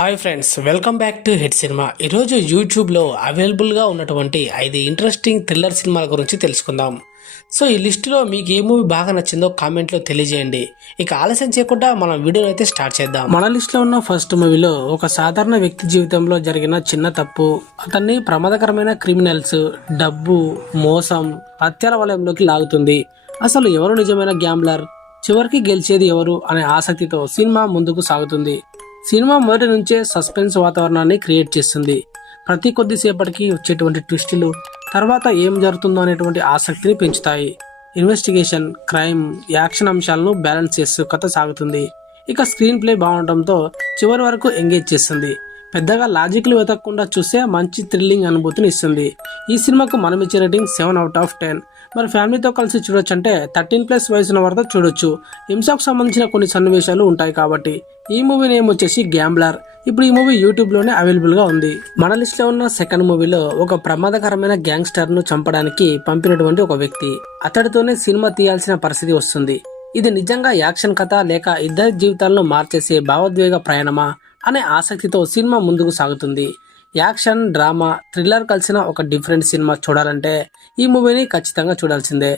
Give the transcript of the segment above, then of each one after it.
Hi friends, welcome back to hit cinema. ఈరోజు యూట్యూబ్లో అవైలబుల్గా ఉన్నటువంటి 5 ఇంట్రెస్టింగ్ థ్రిల్లర్ సినిమాల గురించి తెలుసుకుందాం. సో ఈ లిస్టులో మీకు ఏ మూవీ బాగా నచ్చిందో కామెంట్లో తెలియజేయండి. ఇక ఆలస్యం చేయకుండా మనం వీడియోని అయితే స్టార్ట్ చేద్దాం. మన లిస్టులో ఉన్న ఫస్ట్ మూవీలో ఒక సాధారణ వ్యక్తి జీవితంలో జరిగిన చిన్న తప్పు అతన్ని ప్రమాదకరమైన క్రిమినల్స్, డబ్బు, మోసం, హత్యల వలయంలోకి లాగుతుంది. అసలు ఎవరు నిజమైన గ్యాంబ్లర్, చివరికి గెలిచేది ఎవరు అనే ఆసక్తితో సినిమా ముందుకు సాగుతుంది. సినిమా మొదటి నుంచే సస్పెన్స్ వాతావరణాన్ని క్రియేట్ చేస్తుంది. ప్రతి కొద్దిసేపటికి వచ్చేటువంటి ట్విస్టులు తర్వాత ఏం జరుగుతుందో అనేటువంటి ఆసక్తిని పెంచుతాయి. ఇన్వెస్టిగేషన్, క్రైమ్, యాక్షన్ అంశాలను బ్యాలెన్స్ చేస్తూ కథ సాగుతుంది. ఇక స్క్రీన్ ప్లే బాగుండటంతో చివరి వరకు ఎంగేజ్ చేస్తుంది. పెద్దగా లాజిక్లు వెతకకుండా చూస్తే మంచి థ్రిల్లింగ్ అనుభూతిని ఇస్తుంది. ఈ సినిమాకు మనం ఇచ్చే రేటింగ్ 7/10. మరి ఫ్యామిలీతో కలిసి చూడొచ్చు అంటే 13+ వయసు ఉన్న వారితో చూడొచ్చు. హింసకు సంబంధించిన కొన్ని సన్నివేశాలు ఉంటాయి కాబట్టి. ఈ మూవీ నేమ్ వచ్చేసి గ్యాంబ్లర్. ఇప్పుడు ఈ మూవీ యూట్యూబ్ లోనే అవైలబుల్ గా ఉంది. మన లిస్ట్ లో ఉన్న సెకండ్ మూవీలో ఒక ప్రమాదకరమైన గ్యాంగ్స్టర్ ను చంపడానికి పంపినటువంటి ఒక వ్యక్తి, అతడితోనే సినిమా తీయాల్సిన పరిస్థితి వస్తుంది. ఇది నిజంగా యాక్షన్ కథ లేక ఇద్దరి జీవితాలను మార్చేసే భావోద్వేగ ప్రయాణమా అనే ఆసక్తితో సినిమా ముందుకు సాగుతుంది. యాక్షన్, డ్రామా, థ్రిల్లర్ కలిసిన ఒక డిఫరెంట్ సినిమా చూడాలంటే ఈ మూవీని ఖచ్చితంగా చూడాల్సిందే.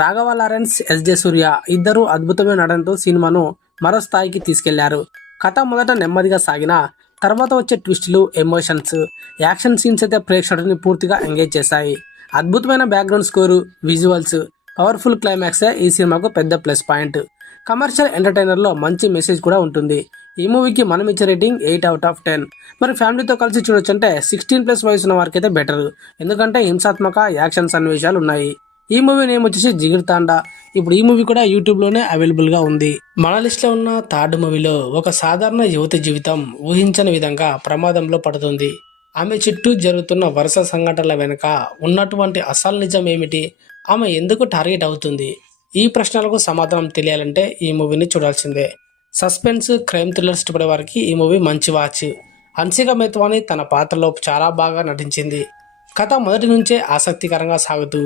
రాఘవ లారెన్స్, ఎస్.జె. సూర్య ఇద్దరు అద్భుతమైన నటనతో సినిమాను మరో స్థాయికి తీసుకెళ్లారు. కథ మొదట నెమ్మదిగా సాగినా తర్వాత వచ్చే ట్విస్టులు, ఎమోషన్స్, యాక్షన్ సీన్స్ అయితే ప్రేక్షకుడిని పూర్తిగా ఎంగేజ్ చేశాయి. అద్భుతమైన బ్యాక్గ్రౌండ్ స్కోరు, విజువల్స్, పవర్ఫుల్ క్లైమాక్సే ఈ సినిమాకు పెద్ద ప్లస్ పాయింట్. కమర్షియల్ ఎంటర్టైనర్ లో మంచి మెసేజ్ కూడా ఉంటుంది. ఈ మూవీకి మనం ఇచ్చే రేటింగ్ 8/10. మరి ఫ్యామిలీతో కలిసి చూడొచ్చు అంటే 16+ వయసు ఉన్న వారికి అయితే బెటర్, ఎందుకంటే హింసాత్మక యాక్షన్ సన్నివేశాలు ఉన్నాయి. ఈ మూవీ నేమ్ వచ్చేసి జిగిర్ తాండా. ఇప్పుడు ఈ మూవీ కూడా యూట్యూబ్ లోనే అవైలబుల్ గా ఉంది. మన లిస్ట్ లో ఉన్న థర్డ్ మూవీలో ఒక సాధారణ యువతి జీవితం ఊహించని విధంగా ప్రమాదంలో పడుతుంది. ఆమె చుట్టూ జరుగుతున్న వరుస సంఘటనల వెనుక ఉన్నటువంటి అసలు నిజం ఏమిటి, ఆమె ఎందుకు టార్గెట్ అవుతుంది, ఈ ప్రశ్నలకు సమాధానం తెలియాలంటే ఈ మూవీని చూడాల్సిందే. సస్పెన్స్, క్రైమ్ థ్రిల్లర్ ఇష్టపడే వారికి ఈ మూవీ మంచి వాచ్. హన్సిక మెత్వాని తన పాత్రలో చాలా బాగా నటించింది. కథ మొదటి నుంచే ఆసక్తికరంగా సాగుతూ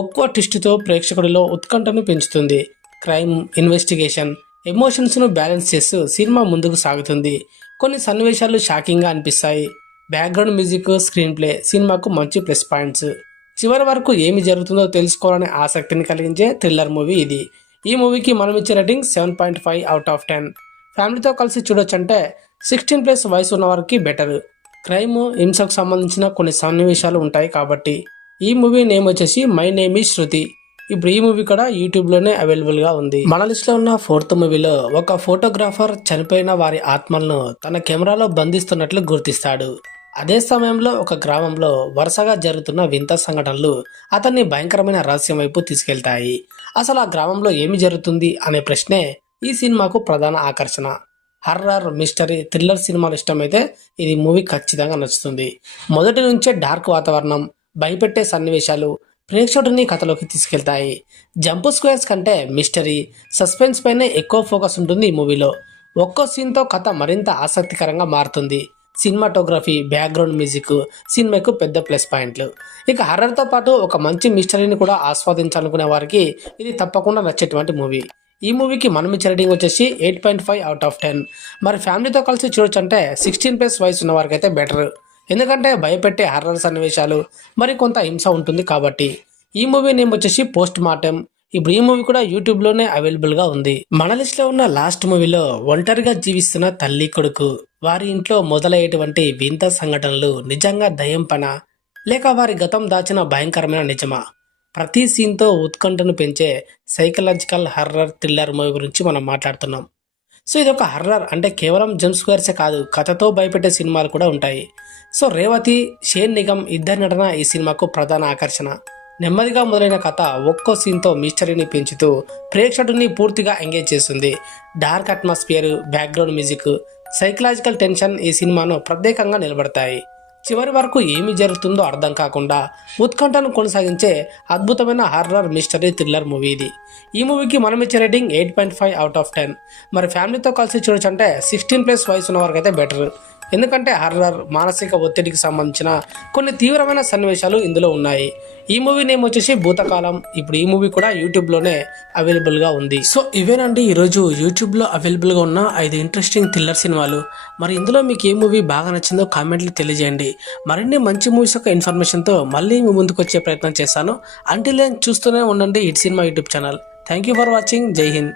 ఒక్కో ట్విస్టుతో ప్రేక్షకుడిలో ఉత్కంఠను పెంచుతుంది. క్రైమ్, ఇన్వెస్టిగేషన్, ఎమోషన్స్ ను బ్యాలెన్స్ చేస్తూ సినిమా ముందుకు సాగుతుంది. కొన్ని సన్నివేశాలు షాకింగ్ గా అనిపిస్తాయి. బ్యాక్గ్రౌండ్ మ్యూజిక్, స్క్రీన్ ప్లే సినిమాకు మంచి ప్లస్ పాయింట్స్. చివరి వరకు ఏమి జరుగుతుందో తెలుసుకోవాలనే ఆసక్తిని కలిగించే థ్రిల్లర్ మూవీ ఇది. ఈ మూవీకి మనం ఇచ్చే రేటింగ్ 7.5/10. ఫ్యామిలీతో కలిసి చూడొచ్చంటే 16+ వయసు ఉన్న వారికి బెటర్. క్రైమ్, హింసకు సంబంధించిన కొన్ని సన్నివేశాలు ఉంటాయి కాబట్టి. ఈ మూవీ నేమ్ వచ్చేసి మై నేమ్ ఈజ్ శృతి. ఇప్పుడు ఈ మూవీ కూడా యూట్యూబ్ లోనే అవైలబుల్ గా ఉంది. మన లిస్ట్ లో ఉన్న ఫోర్త్ మూవీలో ఒక ఫోటోగ్రాఫర్ చనిపోయిన వారి ఆత్మలను తన కెమెరాలో బంధిస్తున్నట్లు గుర్తిస్తాడు. అదే సమయంలో ఒక గ్రామంలో వరుసగా జరుగుతున్న వింత సంఘటనలు అతన్ని భయంకరమైన రహస్యం వైపు తీసుకెళ్తాయి. అసలు ఆ గ్రామంలో ఏమి జరుగుతుంది అనే ప్రశ్నే ఈ సినిమాకు ప్రధాన ఆకర్షణ. హర్రర్, మిస్టరీ, థ్రిల్లర్ సినిమాలు ఇష్టమైతే ఇది మూవీ ఖచ్చితంగా నచ్చుతుంది. మొదటి నుంచే డార్క్ వాతావరణం, భయపెట్టే సన్నివేశాలు ప్రేక్షకుడిని కథలోకి తీసుకెళ్తాయి. జంప్ స్క్వేర్స్ కంటే మిస్టరీ, సస్పెన్స్ పైనే ఎక్కువ ఫోకస్ ఉంటుంది ఈ మూవీలో. ఒక్కో సీన్తో కథ మరింత ఆసక్తికరంగా మారుతుంది. సినిమాటోగ్రఫీ, బ్యాక్గ్రౌండ్ మ్యూజిక్ సినిమాకు పెద్ద ప్లస్ పాయింట్లు. ఇక హర్రర్తో పాటు ఒక మంచి మిస్టరీని కూడా ఆస్వాదించాలనుకునే వారికి ఇది తప్పకుండా నచ్చేటువంటి మూవీ. ఈ మూవీకి మనం ఇచ్చే రేటింగ్ వచ్చేసి 8.5/10. మరి ఫ్యామిలీతో కలిసి చూడొచ్చు అంటే 16+ వయసు ఉన్న వారికి అయితే బెటర్, ఎందుకంటే భయపెట్టే హర్రర్ సన్నివేశాలు, మరి కొంత హింస ఉంటుంది కాబట్టి. ఈ మూవీ నేమ్ వచ్చేసి పోస్ట్ మార్టం. ఇప్పుడు ఈ మూవీ కూడా యూట్యూబ్ లోనే అవైలబుల్ గా ఉంది. మన లిస్ట్ లో ఉన్న లాస్ట్ మూవీలో ఒంటరిగా జీవిస్తున్న తల్లి, కొడుకు వారి ఇంట్లో మొదలయ్యేటువంటి వింత సంఘటనలు నిజంగా దయ్యం పనా లేక వారి గతం దాచిన భయంకరమైన నిజమా? ప్రతి సీన్తో ఉత్కంఠను పెంచే సైకలాజికల్ హర్రర్ థ్రిల్లర్ మూవీ గురించి మనం మాట్లాడుతున్నాం. సో ఇది ఒక హర్రర్ అంటే కేవలం జంప్ స్క్వేర్సే కాదు, కథతో భయపెట్టే సినిమాలు కూడా ఉంటాయి. సో రేవతి, షేన్ నిగమ్ ఇద్దరి నటన ఈ సినిమాకు ప్రధాన ఆకర్షణ. నెమ్మదిగా మొదలైన కథ ఒక్కో సీన్తో మిస్టరీని పెంచుతూ ప్రేక్షకుడిని పూర్తిగా ఎంగేజ్ చేస్తుంది. Dark atmosphere, background music, psychological tension ఈ సినిమాను ప్రత్యేకంగా నిలబడతాయి. చివరి వరకు ఏమి జరుగుతుందో అర్థం కాకుండా ఉత్కంఠను కొనసాగించే అద్భుతమైన హర్రర్, మిస్టరీ, థ్రిల్లర్ మూవీ ఇది. ఈ మూవీకి మనం ఇచ్చే రేటింగ్ 8.5/10. మరి ఫ్యామిలీతో కలిసి చూడొచ్చు అంటే 16+ వయసు ఉన్న వరకు అయితే బెటర్, ఎందుకంటే హర్రర్ మానసిక ఒత్తిడికి సంబంధించిన కొన్ని తీవ్రమైన సన్నివేశాలు ఇందులో ఉన్నాయి. ఈ మూవీ నేమ్ వచ్చేసి భూతకాలం. ఇప్పుడు ఈ మూవీ కూడా యూట్యూబ్లోనే అవైలబుల్గా ఉంది. సో ఇవేనండి ఈరోజు యూట్యూబ్లో అవైలబుల్గా ఉన్న 5 ఇంట్రెస్టింగ్ థ్రిల్లర్ సినిమాలు. మరి ఇందులో మీకు ఏ మూవీ బాగా నచ్చిందో కామెంట్లు తెలియజేయండి. మరిన్ని మంచి మూవీస్ యొక్క ఇన్ఫర్మేషన్తో మళ్ళీ మీ ముందుకు వచ్చే ప్రయత్నం చేస్తాను. అంటిల్ దెన్ చూస్తూనే ఉండండి hit cinema YouTube channel. Thank you for watching. జై హింద్.